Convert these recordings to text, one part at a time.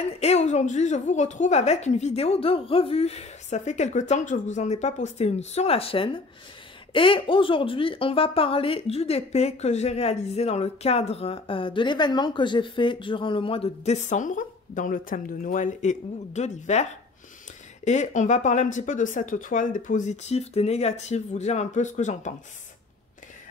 chaîne et aujourd'hui je vous retrouve avec une vidéo de revue. Ça fait quelque temps que je ne vous en ai pas posté une sur la chaîne. Et aujourd'hui on va parler du DP que j'ai réalisé dans le cadre de l'événement que j'ai fait durant le mois de décembre, dans le thème de Noël et ou de l'hiver. Et on va parler un petit peu de cette toile, des positifs, des négatifs, vous dire un peu ce que j'en pense.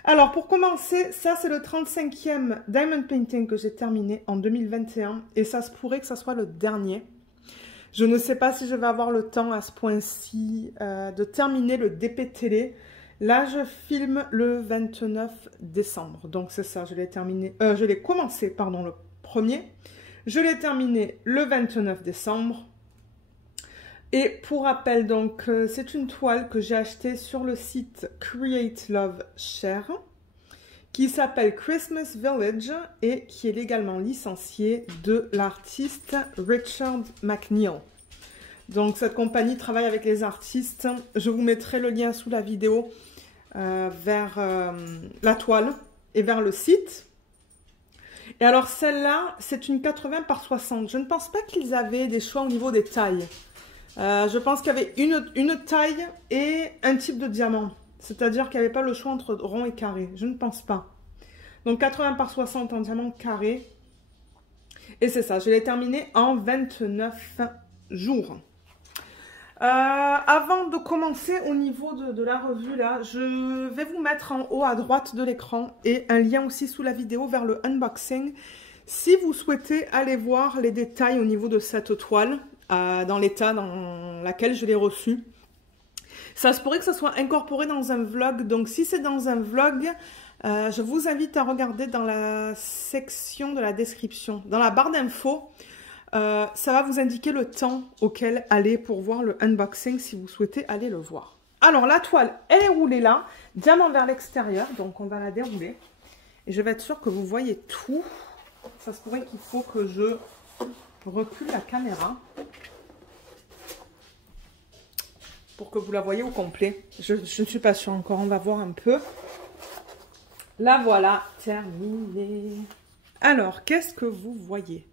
Alors, pour commencer, ça, c'est le 35e Diamond Painting que j'ai terminé en 2021. Et ça se pourrait que ça soit le dernier. Je ne sais pas si je vais avoir le temps à ce point-ci de terminer le DP télé. Là, je filme le 29 décembre. Donc, c'est ça, je l'ai commencé, pardon, le 1er. Je l'ai terminé le 29 décembre. Et pour rappel, donc, c'est une toile que j'ai achetée sur le site Create Love Share, qui s'appelle Christmas Village et qui est légalement licenciée de l'artiste Richard McNeil. Donc, cette compagnie travaille avec les artistes. Je vous mettrai le lien sous la vidéo vers la toile et vers le site. Et alors, celle-là, c'est une 80 par 60. Je ne pense pas qu'ils avaient des choix au niveau des tailles. Je pense qu'il y avait une taille et un type de diamant. C'est-à-dire qu'il n'y avait pas le choix entre rond et carré. Je ne pense pas. Donc 80 par 60 en diamant carré. Et c'est ça, je l'ai terminé en 29 jours. Avant de commencer au niveau de la revue, là, je vais vous mettre en haut à droite de l'écran et un lien aussi sous la vidéo vers le unboxing. Si vous souhaitez aller voir les détails au niveau de cette toile, dans l'état dans lequel je l'ai reçu. Ça se pourrait que ça soit incorporé dans un vlog. Donc, si c'est dans un vlog, je vous invite à regarder dans la section de la description. Dans la barre d'infos, ça va vous indiquer le temps auquel aller pour voir le unboxing si vous souhaitez aller le voir. Alors, la toile, elle est roulée là, diamant vers l'extérieur. Donc, on va la dérouler. Et je vais être sûre que vous voyez tout. Ça se pourrait qu'il faut que je recule la caméra pour que vous la voyez au complet. Je ne suis pas sûre encore, on va voir un peu. La voilà terminée. Alors, qu'est-ce que vous voyez?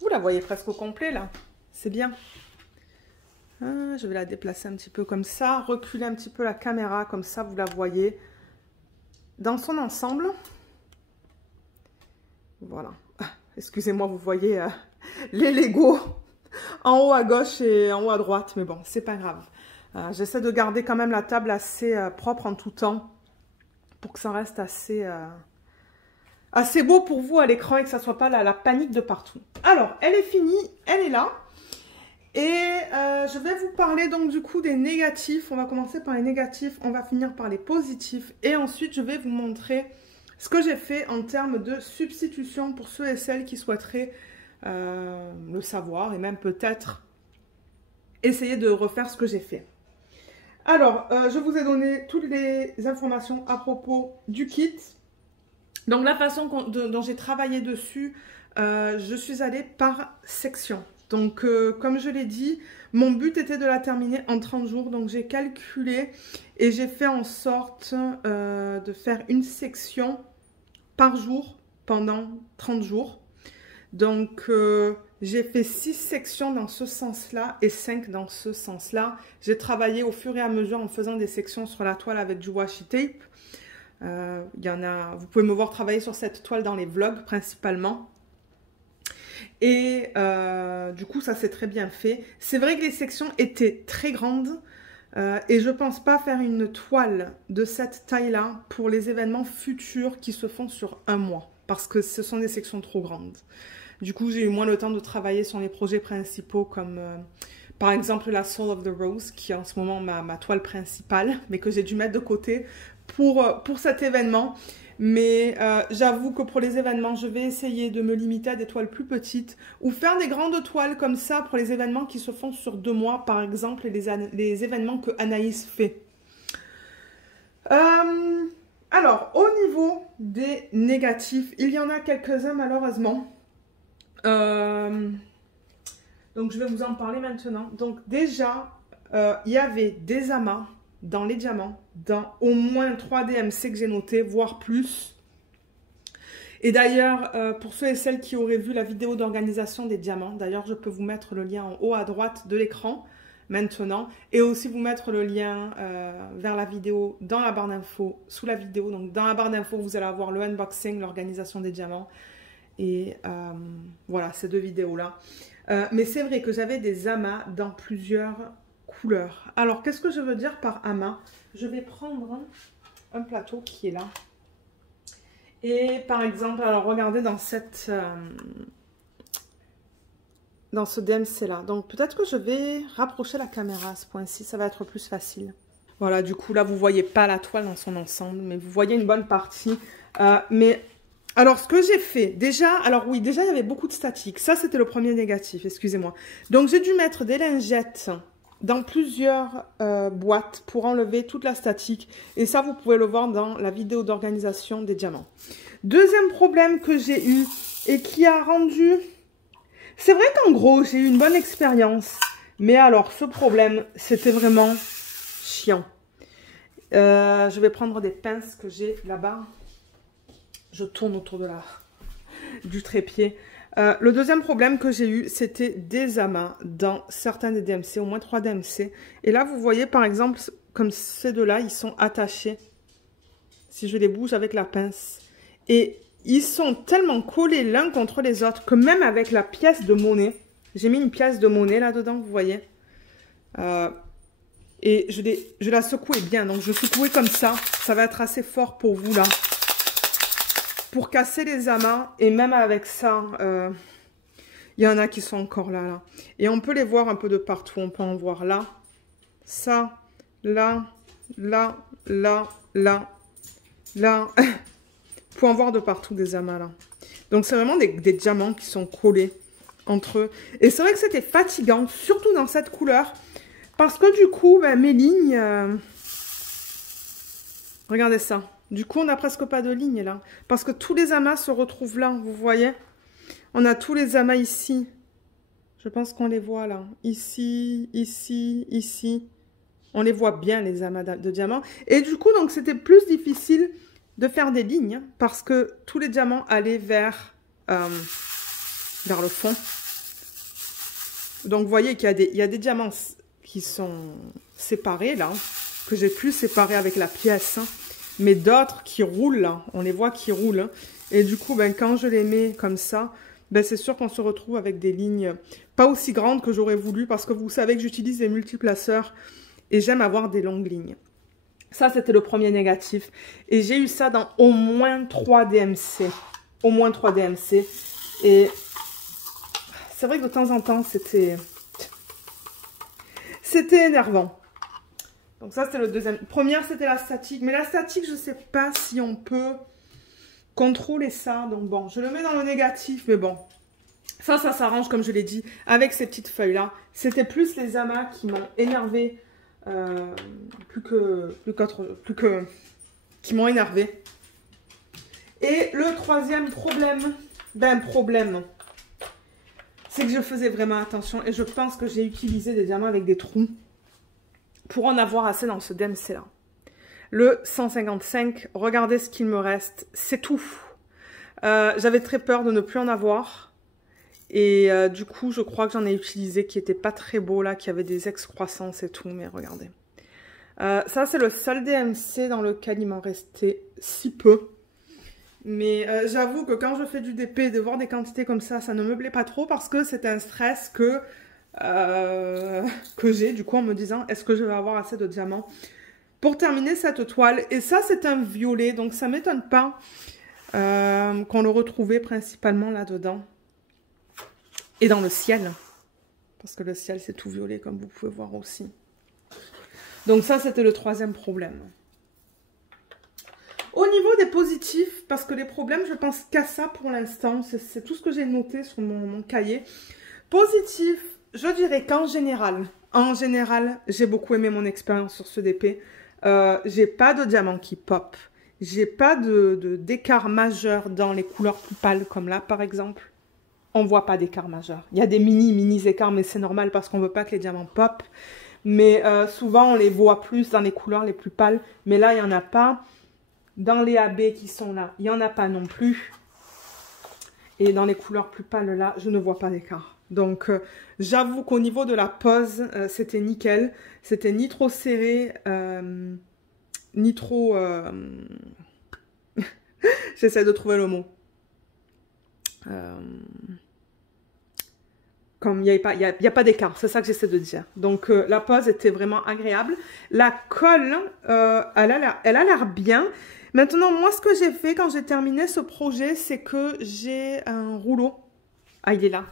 Vous la voyez presque au complet là, c'est bien. Je vais la déplacer un petit peu comme ça, reculer un petit peu la caméra, comme ça vous la voyez dans son ensemble. Voilà. Excusez-moi, vous voyez les Lego en haut à gauche et en haut à droite, mais bon, c'est pas grave. J'essaie de garder quand même la table assez propre en tout temps pour que ça reste assez beau pour vous à l'écran et que ça soit pas la panique de partout. Alors, elle est finie, elle est là. Et je vais vous parler donc du coup des négatifs. On va commencer par les négatifs, on va finir par les positifs. Et ensuite, je vais vous montrer ce que j'ai fait en termes de substitution pour ceux et celles qui souhaiteraient le savoir et même peut-être essayer de refaire ce que j'ai fait. Alors, je vous ai donné toutes les informations à propos du kit. Donc, la façon dont j'ai travaillé dessus, je suis allée par section. Donc, comme je l'ai dit, mon but était de la terminer en 30 jours. Donc, j'ai calculé et j'ai fait en sorte de faire une section par jour pendant 30 jours. Donc, j'ai fait 6 sections dans ce sens-là et 5 dans ce sens-là. J'ai travaillé au fur et à mesure en faisant des sections sur la toile avec du washi tape. Vous pouvez me voir travailler sur cette toile dans les vlogs principalement. Et du coup, ça s'est très bien fait. C'est vrai que les sections étaient très grandes. Et je ne pense pas faire une toile de cette taille-là pour les événements futurs qui se font sur un mois. Parce que ce sont des sections trop grandes. Du coup, j'ai eu moins le temps de travailler sur les projets principaux comme par exemple la Soul of the Rose qui est en ce moment ma toile principale, mais que j'ai dû mettre de côté pour cet événement. Mais j'avoue que pour les événements, je vais essayer de me limiter à des toiles plus petites ou faire des grandes toiles comme ça pour les événements qui se font sur 2 mois, par exemple, et les événements que Anaïs fait. Alors, au niveau des négatifs, il y en a quelques-uns malheureusement. Donc, je vais vous en parler maintenant. Donc, déjà, il y avait des amas dans les diamants, dans au moins 3 DMC que j'ai noté, voire plus. Et d'ailleurs, pour ceux et celles qui auraient vu la vidéo d'organisation des diamants, d'ailleurs, je peux vous mettre le lien en haut à droite de l'écran maintenant, et aussi vous mettre le lien vers la vidéo dans la barre d'infos, sous la vidéo. Donc dans la barre d'infos, vous allez avoir le unboxing, l'organisation des diamants, et voilà, ces deux vidéos-là. Mais c'est vrai que j'avais des amas dans plusieurs couleurs. Alors, qu'est-ce que je veux dire par amas? Je vais prendre un plateau qui est là. Et par exemple, alors regardez dans dans ce DMC là. Donc peut-être que je vais rapprocher la caméra à ce point-ci, ça va être plus facile. Voilà, du coup là vous voyez pas la toile dans son ensemble, mais vous voyez une bonne partie. Mais alors ce que j'ai fait, déjà, alors oui, déjà il y avait beaucoup de statique. Ça c'était le premier négatif, excusez-moi. Donc j'ai dû mettre des lingettes dans plusieurs boîtes pour enlever toute la statique. Et ça vous pouvez le voir dans la vidéo d'organisation des diamants. Deuxième problème que j'ai eu et qui a rendu... C'est vrai qu'en gros, j'ai eu une bonne expérience. Mais alors, ce problème, c'était vraiment chiant. Je vais prendre des pinces que j'ai là-bas. Je tourne autour de du trépied. Le deuxième problème que j'ai eu, c'était des amas dans certains des DMC, au moins 3 DMC. Et là, vous voyez, par exemple, comme ces deux-là, ils sont attachés. Si je les bouge avec la pince. Et... ils sont tellement collés l'un contre les autres que même avec la pièce de monnaie, j'ai mis une pièce de monnaie là-dedans, vous voyez. Et je la secouais bien, donc je secouais comme ça. Ça va être assez fort pour vous là. Pour casser les amas, et même avec ça, il y en a qui sont encore là. Et on peut les voir un peu de partout, on peut en voir là, ça, là, là, là, là, là... Pour en voir de partout des amas là. Donc c'est vraiment des diamants qui sont collés entre eux. Et c'est vrai que c'était fatigant, surtout dans cette couleur. Parce que du coup, ben, mes lignes... Regardez ça. Du coup, on n'a presque pas de lignes là. Parce que tous les amas se retrouvent là, vous voyez. On a tous les amas ici. Je pense qu'on les voit là. Ici, ici, ici. On les voit bien les amas de diamants. Et du coup, donc c'était plus difficile... de faire des lignes parce que tous les diamants allaient vers le fond. Donc vous voyez qu'il y a des diamants qui sont séparés là, que j'ai plus séparés avec la pièce, hein, mais d'autres qui roulent là, on les voit qui roulent. Hein, et du coup, ben, quand je les mets comme ça, ben, c'est sûr qu'on se retrouve avec des lignes pas aussi grandes que j'aurais voulu parce que vous savez que j'utilise des multiplaceurs et j'aime avoir des longues lignes. Ça, c'était le premier négatif. Et j'ai eu ça dans au moins 3 DMC. Au moins 3 DMC. Et c'est vrai que de temps en temps, c'était énervant. Donc ça, c'était le deuxième. Première, c'était la statique. Mais la statique, je ne sais pas si on peut contrôler ça. Donc bon, je le mets dans le négatif. Mais bon, ça s'arrange, comme je l'ai dit, avec ces petites feuilles-là. C'était plus les amas qui m'ont énervé. Qui m'ont énervé. Et le troisième problème, c'est que je faisais vraiment attention et je pense que j'ai utilisé des diamants avec des trous pour en avoir assez dans ce DMC là. Le 155, regardez ce qu'il me reste, c'est tout. J'avais très peur de ne plus en avoir. Et du coup, je crois que j'en ai utilisé qui n'était pas très beau là, qui avait des excroissances et tout, mais regardez. Ça, c'est le seul DMC dans lequel il m'en restait si peu. Mais j'avoue que quand je fais du DP, de voir des quantités comme ça ne me plaît pas trop parce que c'est un stress que j'ai, du coup, en me disant, est-ce que je vais avoir assez de diamants pour terminer cette toile? Et ça, c'est un violet, donc ça ne m'étonne pas qu'on le retrouvait principalement là-dedans. Et dans le ciel, parce que le ciel c'est tout violet comme vous pouvez voir aussi. Donc ça c'était le troisième problème. Au niveau des positifs, parce que les problèmes je pense qu'à ça pour l'instant, c'est tout ce que j'ai noté sur mon cahier. Positif, je dirais qu'en général, j'ai beaucoup aimé mon expérience sur ce DP. J'ai pas de diamant qui pop, j'ai pas d'écart majeur dans les couleurs plus pâles comme là par exemple. On ne voit pas d'écart majeur. Il y a des mini écarts, mais c'est normal parce qu'on ne veut pas que les diamants pop. Mais souvent, on les voit plus dans les couleurs les plus pâles. Mais là, il n'y en a pas. Dans les AB qui sont là, il n'y en a pas non plus. Et dans les couleurs plus pâles là, je ne vois pas d'écart. Donc j'avoue qu'au niveau de la pose, c'était nickel. C'était ni trop serré, ni trop... J'essaie de trouver le mot. Comme il n'y a pas d'écart, c'est ça que j'essaie de dire. Donc la pose était vraiment agréable. La colle, elle a l'air bien. Maintenant, moi, ce que j'ai fait quand j'ai terminé ce projet, c'est que j'ai un rouleau. Ah, il est là.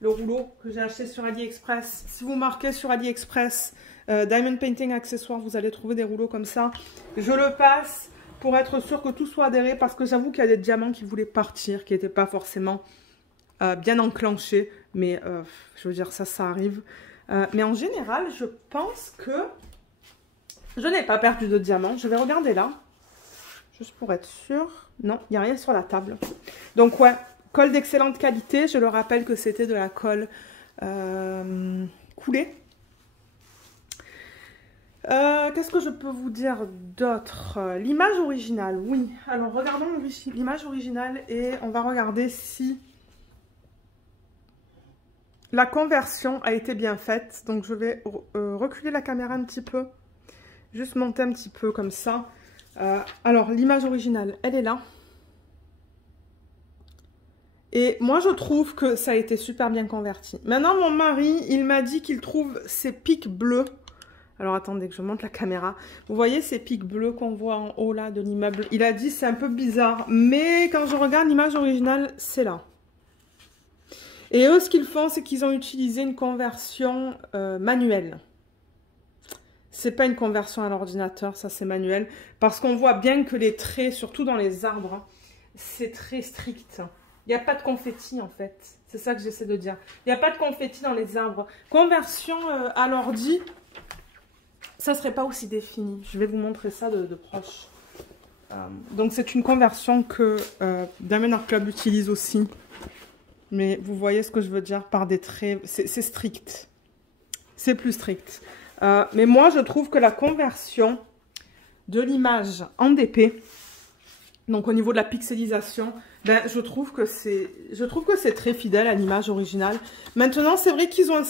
Le rouleau que j'ai acheté sur AliExpress. Si vous marquez sur AliExpress Diamond Painting Accessoires, vous allez trouver des rouleaux comme ça. Je le passe pour être sûr que tout soit adhéré parce que j'avoue qu'il y a des diamants qui voulaient partir, qui n'étaient pas forcément bien enclenchés. Mais je veux dire, ça arrive. Mais en général, je pense que je n'ai pas perdu de diamants. Je vais regarder là. Juste pour être sûr. Non, il n'y a rien sur la table. Donc ouais, colle d'excellente qualité. Je le rappelle que c'était de la colle coulée. Qu'est-ce que je peux vous dire d'autre? L'image originale, oui. Alors regardons l'image originale et on va regarder si la conversion a été bien faite. Donc je vais reculer la caméra un petit peu. Juste monter un petit peu comme ça. Alors l'image originale, elle est là. Et moi je trouve que ça a été super bien converti. Maintenant mon mari, il m'a dit qu'il trouve ces pics bleus. Alors attendez que je monte la caméra. Vous voyez ces pics bleus qu'on voit en haut là de l'immeuble? Il a dit c'est un peu bizarre. Mais quand je regarde l'image originale, c'est là. Et eux, ce qu'ils font, c'est qu'ils ont utilisé une conversion manuelle. C'est pas une conversion à l'ordinateur, ça c'est manuel. Parce qu'on voit bien que les traits, surtout dans les arbres, c'est très strict. Il n'y a pas de confetti en fait. C'est ça que j'essaie de dire. Il n'y a pas de confetti dans les arbres. Conversion à l'ordi, ça serait pas aussi défini. Je vais vous montrer ça de proche. Donc c'est une conversion que Diamond Art Club utilise aussi. Mais vous voyez ce que je veux dire par des traits. C'est strict. C'est plus strict. Mais moi, je trouve que la conversion de l'image en DP, donc au niveau de la pixelisation, ben, je trouve que c'est très fidèle à l'image originale. Maintenant, c'est vrai qu'ils ont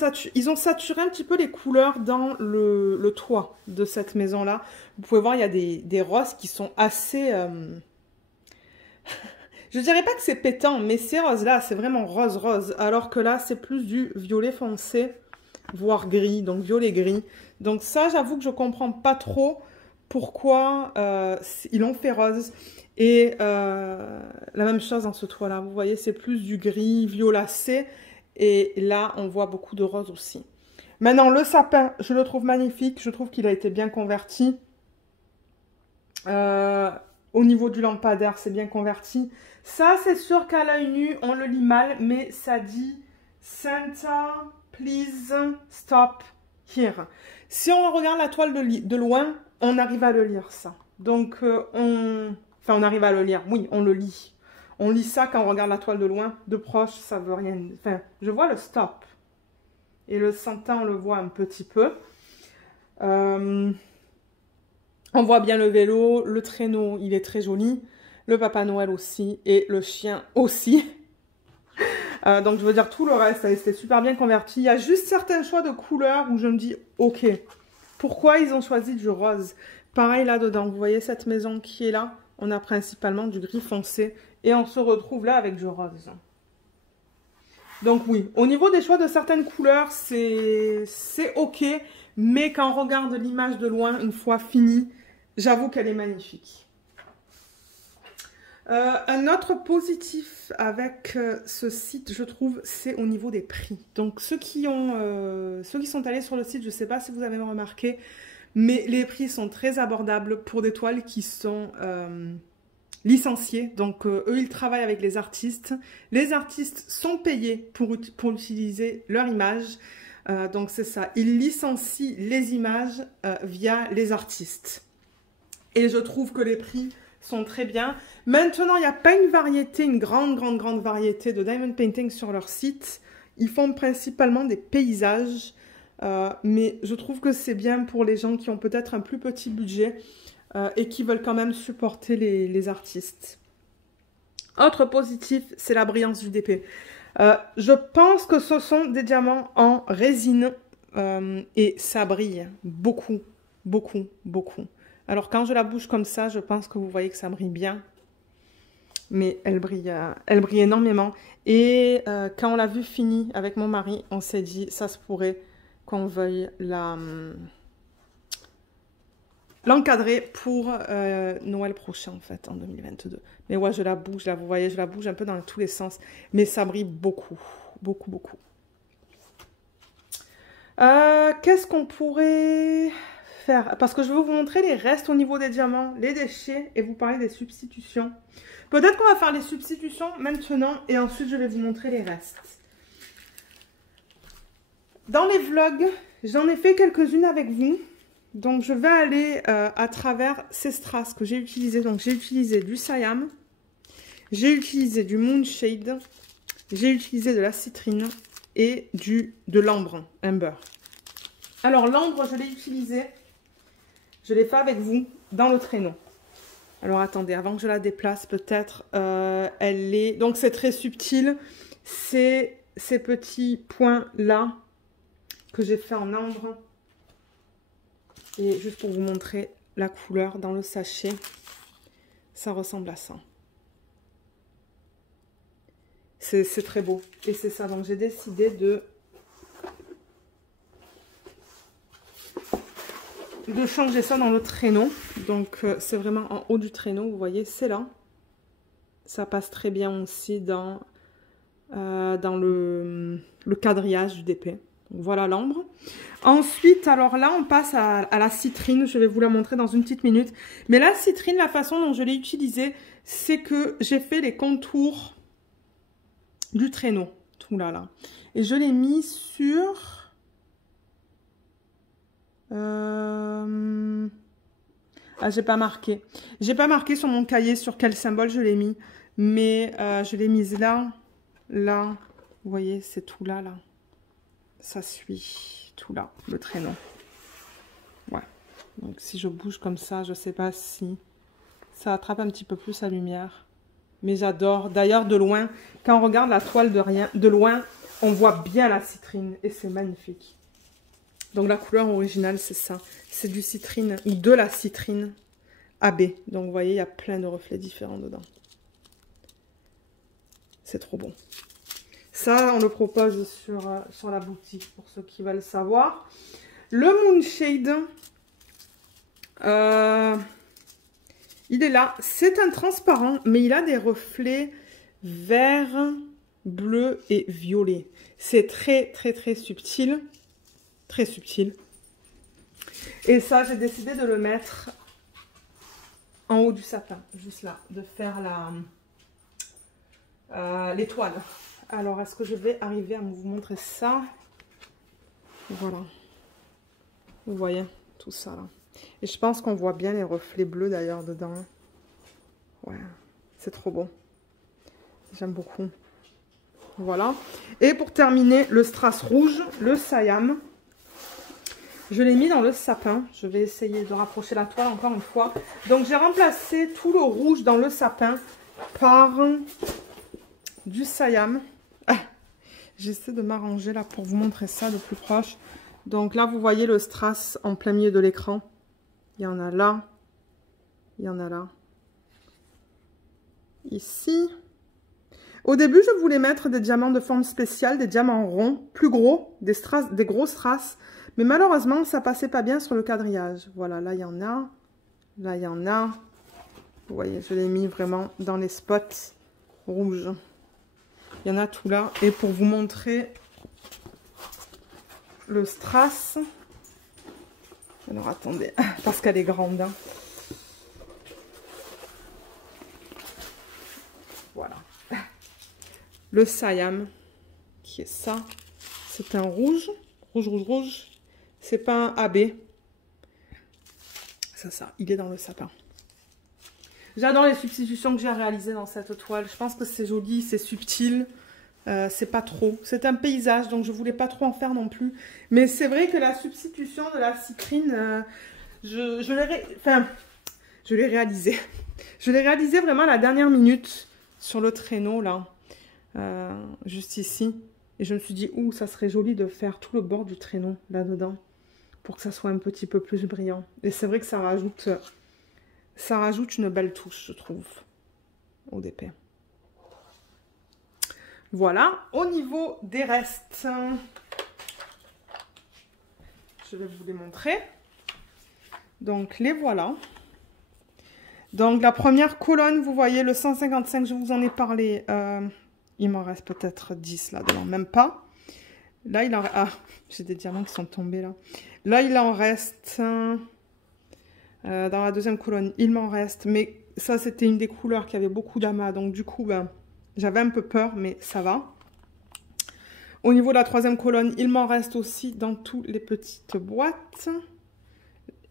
saturé un petit peu les couleurs dans le toit de cette maison-là. Vous pouvez voir, il y a des roses qui sont assez... Je dirais pas que c'est pétant, mais ces roses-là, c'est vraiment rose-rose. Alors que là, c'est plus du violet foncé, voire gris, donc violet-gris. Donc ça, j'avoue que je comprends pas trop pourquoi ils l'ont fait rose. Et la même chose dans ce toit-là. Vous voyez, c'est plus du gris violacé. Et là, on voit beaucoup de rose aussi. Maintenant, le sapin, je le trouve magnifique. Je trouve qu'il a été bien converti. Au niveau du lampadaire, c'est bien converti. Ça, c'est sûr qu'à l'œil nu, on le lit mal, mais ça dit « Santa, please stop here ». Si on regarde la toile de loin, on arrive à le lire, ça. Donc, on arrive à le lire. Oui, on le lit. On lit ça quand on regarde la toile de loin. De proche, ça veut rien... Enfin, je vois le stop. Et le Santa, on le voit un petit peu. On voit bien le vélo, le traîneau, il est très joli. Le Papa Noël aussi, et le chien aussi. Donc, je veux dire, tout le reste, c'était super bien converti. Il y a juste certains choix de couleurs où je me dis, ok, pourquoi ils ont choisi du rose? Pareil là-dedans, vous voyez cette maison qui est là? On a principalement du gris foncé, et on se retrouve là avec du rose. Donc oui, au niveau des choix de certaines couleurs, c'est ok, mais quand on regarde l'image de loin, une fois finie, j'avoue qu'elle est magnifique. Un autre positif avec ce site, je trouve, c'est au niveau des prix. Donc ceux qui sont allés sur le site, je ne sais pas si vous avez remarqué, mais les prix sont très abordables pour des toiles qui sont licenciées. Donc eux, ils travaillent avec les artistes. Les artistes sont payés pour utiliser leur image. Donc c'est ça, ils licencient les images via les artistes. Et je trouve que les prix sont très bien. Maintenant, il n'y a pas une variété, une grande variété de diamond painting sur leur site. Ils font principalement des paysages, mais je trouve que c'est bien pour les gens qui ont peut-être un plus petit budget et qui veulent quand même supporter les artistes. Autre positif, c'est la brillance du DP. Je pense que ce sont des diamants en résine et ça brille beaucoup, beaucoup, beaucoup. Alors quand je la bouge comme ça, je pense que vous voyez que ça brille bien. Mais elle brille énormément. Et quand on l'a vue finie avec mon mari, on s'est dit, ça se pourrait qu'on veuille l'encadrer pour Noël prochain, en fait, en 2022. Mais ouais, je la bouge, là, vous voyez, je la bouge un peu dans tous les sens. Mais ça brille beaucoup, beaucoup, beaucoup. Qu'est-ce qu'on pourrait faire? Parce que je veux vous montrer les restes au niveau des diamants, les déchets, et vous parler des substitutions. Peut-être qu'on va faire les substitutions maintenant, et ensuite je vais vous montrer les restes. Dans les vlogs, j'en ai fait quelques-unes avec vous. Donc je vais aller à travers ces strass que j'ai utilisés. Donc j'ai utilisé du Siam, j'ai utilisé du Moonshade, j'ai utilisé de la citrine et de l'ambre, Amber. Alors l'ambre, je l'ai utilisé, je l'ai fait avec vous dans le traîneau. Alors attendez, avant que je la déplace peut-être, elle est... Donc c'est très subtil, c'est ces petits points là que j'ai fait en ambre. Et juste pour vous montrer la couleur dans le sachet, ça ressemble à ça. C'est très beau. Et c'est ça, donc j'ai décidé de changer ça dans le traîneau. Donc c'est vraiment en haut du traîneau, vous voyez, c'est là. Ça passe très bien aussi dans le quadrillage du DP. Donc, voilà l'ambre. Ensuite, alors là, on passe à la citrine. Je vais vous la montrer dans une petite minute. Mais la citrine, la façon dont je l'ai utilisée, c'est que j'ai fait les contours du traîneau. Tout là, là. Et je l'ai mis sur... Ah, j'ai pas marqué. J'ai pas marqué sur mon cahier sur quel symbole je l'ai mis. Mais je l'ai mise là, là. Vous voyez, c'est tout là, là. Ça suit tout là, le traîneau. Ouais. Donc si je bouge comme ça, je sais pas si ça attrape un petit peu plus la lumière. Mais j'adore. D'ailleurs, de loin, quand on regarde la toile de loin, on voit bien la citrine. Et c'est magnifique. Donc la couleur originale, c'est ça. C'est du citrine ou de la citrine AB. Donc vous voyez, il y a plein de reflets différents dedans. C'est trop bon. Ça, on le propose sur la boutique pour ceux qui veulent savoir. Le Moonshade, il est là. C'est un transparent, mais il a des reflets vert, bleu et violet. C'est très, très, très subtil. Très subtil. Et ça, j'ai décidé de le mettre en haut du sapin. Juste là. De faire l'étoile. Alors, est-ce que je vais arriver à vous montrer ça? Voilà. Vous voyez tout ça là. Et je pense qu'on voit bien les reflets bleus d'ailleurs dedans. Ouais, c'est trop beau. J'aime beaucoup. Voilà. Et pour terminer, le strass rouge, le Siam. Je l'ai mis dans le sapin. Je vais essayer de rapprocher la toile encore une fois. Donc, j'ai remplacé tout le rouge dans le sapin par du Siam. J'essaie de m'arranger là pour vous montrer ça de plus proche. Donc là, vous voyez le strass en plein milieu de l'écran. Il y en a là. Il y en a là. Ici. Au début, je voulais mettre des diamants de forme spéciale, des diamants ronds, plus gros, des gros strass. Mais malheureusement, ça passait pas bien sur le quadrillage. Voilà, là, il y en a. Là, il y en a. Vous voyez, je l'ai mis vraiment dans les spots rouges. Il y en a tout là. Et pour vous montrer le strass. Alors attendez, parce qu'elle est grande. Hein. Voilà. Le Siam, qui est ça. C'est un rouge. Rouge, rouge, rouge. C'est pas un AB. C'est ça, il est dans le sapin. J'adore les substitutions que j'ai réalisées dans cette toile. Je pense que c'est joli, c'est subtil. C'est pas trop. C'est un paysage, donc je voulais pas trop en faire non plus. Mais c'est vrai que la substitution de la citrine, je l'ai réalisée. Je l'ai réalisée vraiment à la dernière minute. sur le traîneau là, juste ici. Et je me suis dit, ouh, ça serait joli de faire tout le bord du traîneau là-dedans pour que ça soit un petit peu plus brillant. Et c'est vrai que ça rajoute une belle touche, je trouve, au DP. Voilà, au niveau des restes, je vais vous les montrer. Donc, les voilà. Donc, la première colonne, vous voyez, le 155, je vous en ai parlé. Il m'en reste peut-être 10 là-dedans, même pas. Là, il en reste... Ah, j'ai des diamants qui sont tombés là. Là, il en reste... dans la deuxième colonne, il m'en reste. Mais ça, c'était une des couleurs qui avait beaucoup d'amas. Donc, du coup, ben, j'avais un peu peur, mais ça va. Au niveau de la troisième colonne, il m'en reste aussi dans toutes les petites boîtes.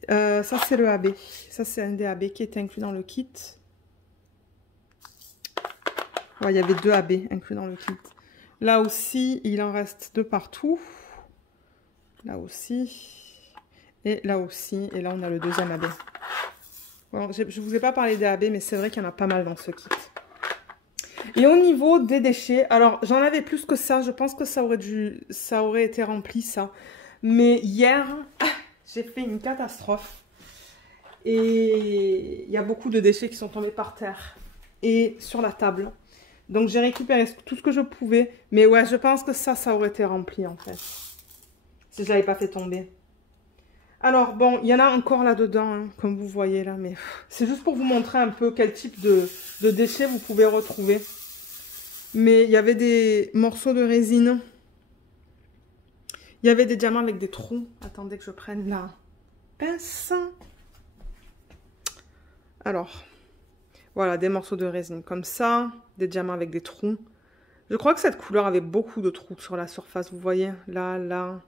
Ça, c'est le AB. Ça, c'est un des AB qui est inclus dans le kit. Ouais, il y avait 2 AB inclus dans le kit. Là aussi, il en reste de partout. Là aussi. Et là aussi. Et là, on a le deuxième AB. Bon, je ne vous ai pas parlé des AB, mais c'est vrai qu'il y en a pas mal dans ce kit. Et au niveau des déchets, alors j'en avais plus que ça. Je pense que ça aurait été rempli, ça. Mais hier, j'ai fait une catastrophe. Et il y a beaucoup de déchets qui sont tombés par terre et sur la table. Donc, j'ai récupéré tout ce que je pouvais. Mais ouais, je pense que ça aurait été rempli, en fait. Si je ne l'avais pas fait tomber. Alors, bon, il y en a encore là-dedans, hein, comme vous voyez là. Mais c'est juste pour vous montrer un peu quel type de déchets vous pouvez retrouver. Mais il y avait des morceaux de résine. Il y avait des diamants avec des trous. Attendez que je prenne la pince. Alors... Voilà, des morceaux de résine comme ça, des diamants avec des trous. Je crois que cette couleur avait beaucoup de trous sur la surface, vous voyez. Là, là,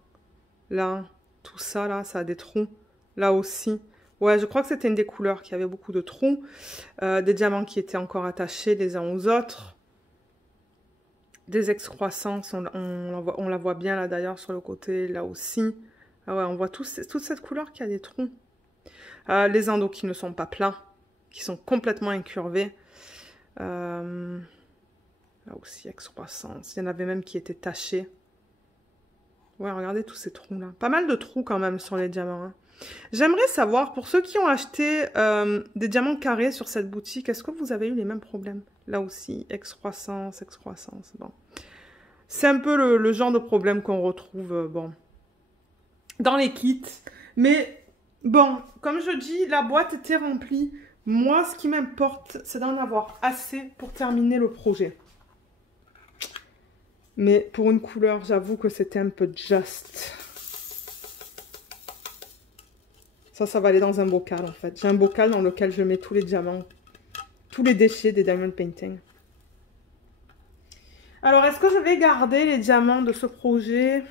là, tout ça, là, ça a des trous. Là aussi. Ouais, je crois que c'était une des couleurs qui avait beaucoup de trous. Des diamants qui étaient encore attachés les uns aux autres. Des excroissances, on la voit bien là d'ailleurs sur le côté, là aussi. Ah ouais, on voit toute cette couleur qui a des trous. Les endos qui ne sont pas pleins, qui sont complètement incurvés. Là aussi, excroissance. Il y en avait même qui étaient tachés. Ouais, regardez tous ces trous-là. Pas mal de trous quand même sur les diamants. Hein. J'aimerais savoir, pour ceux qui ont acheté des diamants carrés sur cette boutique, est-ce que vous avez eu les mêmes problèmes? Là aussi, excroissance. Bon. C'est un peu le genre de problème qu'on retrouve bon, dans les kits. Mais bon, comme je dis, la boîte était remplie. Moi, ce qui m'importe, c'est d'en avoir assez pour terminer le projet. Mais pour une couleur, j'avoue que c'était un peu juste. Ça va aller dans un bocal, en fait. J'ai un bocal dans lequel je mets tous les diamants, tous les déchets des diamond painting. Alors, est-ce que je vais garder les diamants de ce projet?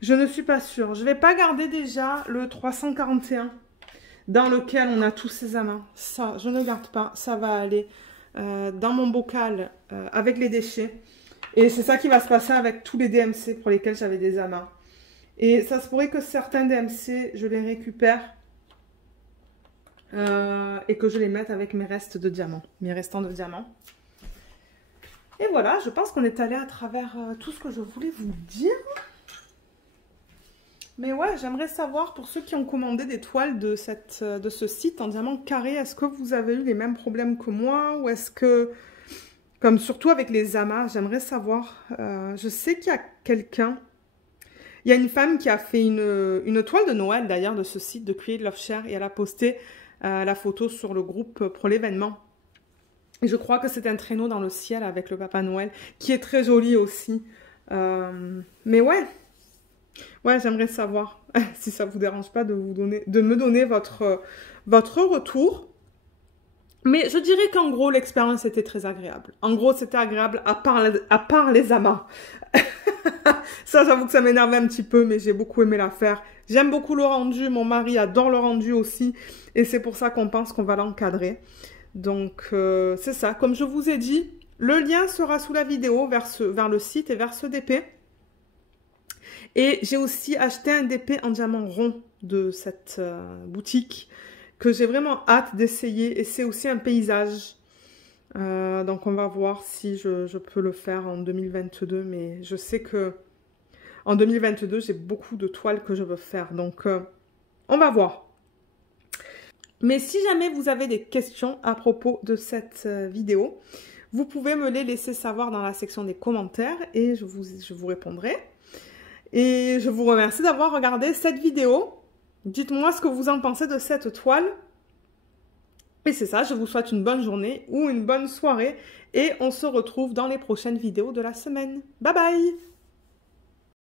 Je ne suis pas sûre. Je ne vais pas garder déjà le 341. Dans lequel on a tous ces amas. Ça, je ne garde pas. Ça va aller dans mon bocal avec les déchets. Et c'est ça qui va se passer avec tous les DMC pour lesquels j'avais des amas. Et ça se pourrait que certains DMC, je les récupère et que je les mette avec mes restes de diamants. Mes restants de diamants. Et voilà, je pense qu'on est allé à travers tout ce que je voulais vous dire. Mais ouais, j'aimerais savoir, pour ceux qui ont commandé des toiles de ce site en diamant carré, est-ce que vous avez eu les mêmes problèmes que moi? Ou est-ce que, comme surtout avec les amas, j'aimerais savoir. Je sais qu'il y a quelqu'un, il y a une femme qui a fait une toile de Noël d'ailleurs de ce site de Create Love Share et elle a posté la photo sur le groupe pour l'événement. Et je crois que c'est un traîneau dans le ciel avec le Papa Noël qui est très joli aussi. Mais ouais. Ouais, j'aimerais savoir, si ça ne vous dérange pas, de me donner votre retour. Mais je dirais qu'en gros, l'expérience était très agréable. En gros, c'était agréable à part les amas. Ça, j'avoue que ça m'énervait un petit peu, mais j'ai beaucoup aimé la faire. J'aime beaucoup le rendu, mon mari adore le rendu aussi. Et c'est pour ça qu'on pense qu'on va l'encadrer. Donc, c'est ça. Comme je vous ai dit, le lien sera sous la vidéo vers le site et vers ce DP. Et j'ai aussi acheté un DP en diamant rond de cette boutique que j'ai vraiment hâte d'essayer. Et c'est aussi un paysage. Donc on va voir si je peux le faire en 2022, mais je sais que en 2022, j'ai beaucoup de toiles que je veux faire, donc on va voir. Mais si jamais vous avez des questions à propos de cette vidéo, vous pouvez me les laisser savoir dans la section des commentaires et je vous répondrai. Et je vous remercie d'avoir regardé cette vidéo. Dites-moi ce que vous en pensez de cette toile. Et c'est ça, je vous souhaite une bonne journée ou une bonne soirée et on se retrouve dans les prochaines vidéos de la semaine. Bye bye!